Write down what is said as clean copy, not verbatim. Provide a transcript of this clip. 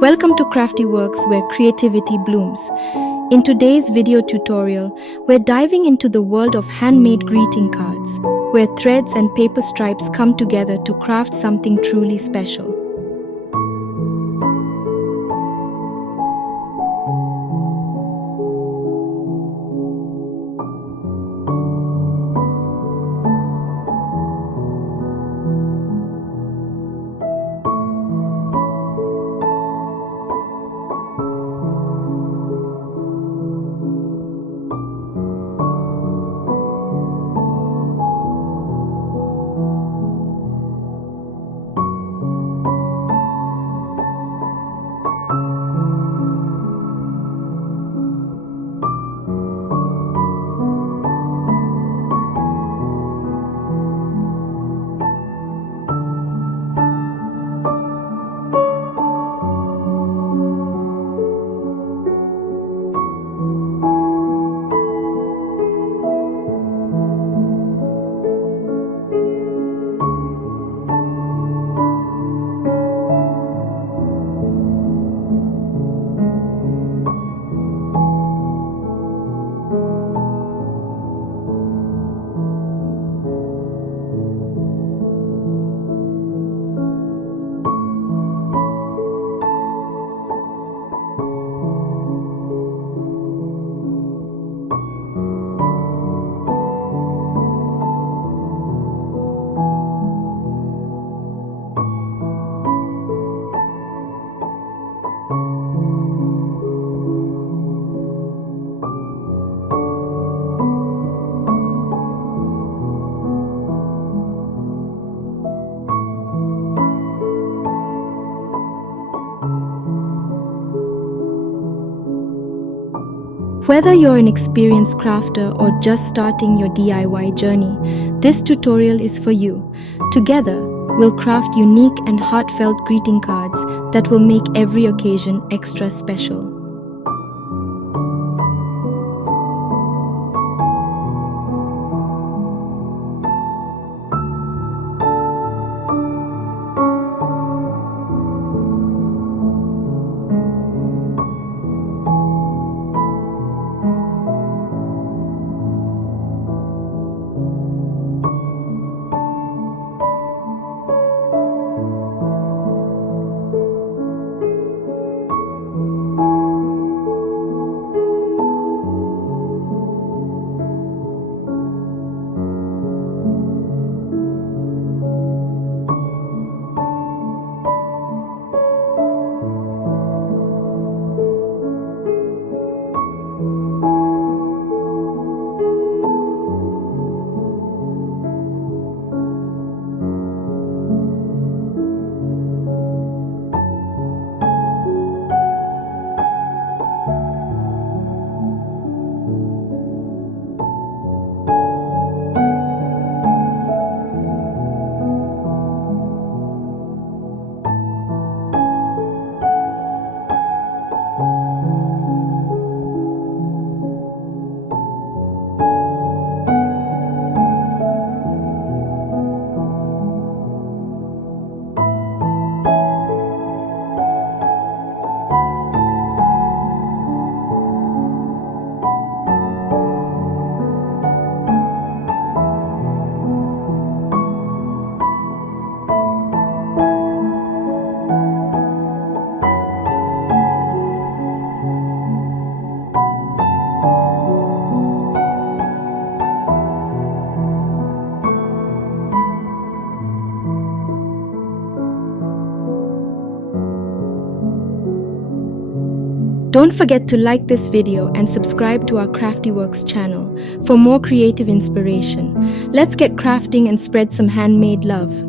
Welcome to CraftiWorks, where creativity blooms. In today's video tutorial, we're diving into the world of handmade greeting cards, where threads and paper stripes come together to craft something truly special. Whether you're an experienced crafter or just starting your DIY journey, this tutorial is for you. Together, we'll craft unique and heartfelt greeting cards that will make every occasion extra special. Don't forget to like this video and subscribe to our CraftiWorks channel for more creative inspiration. Let's get crafting and spread some handmade love.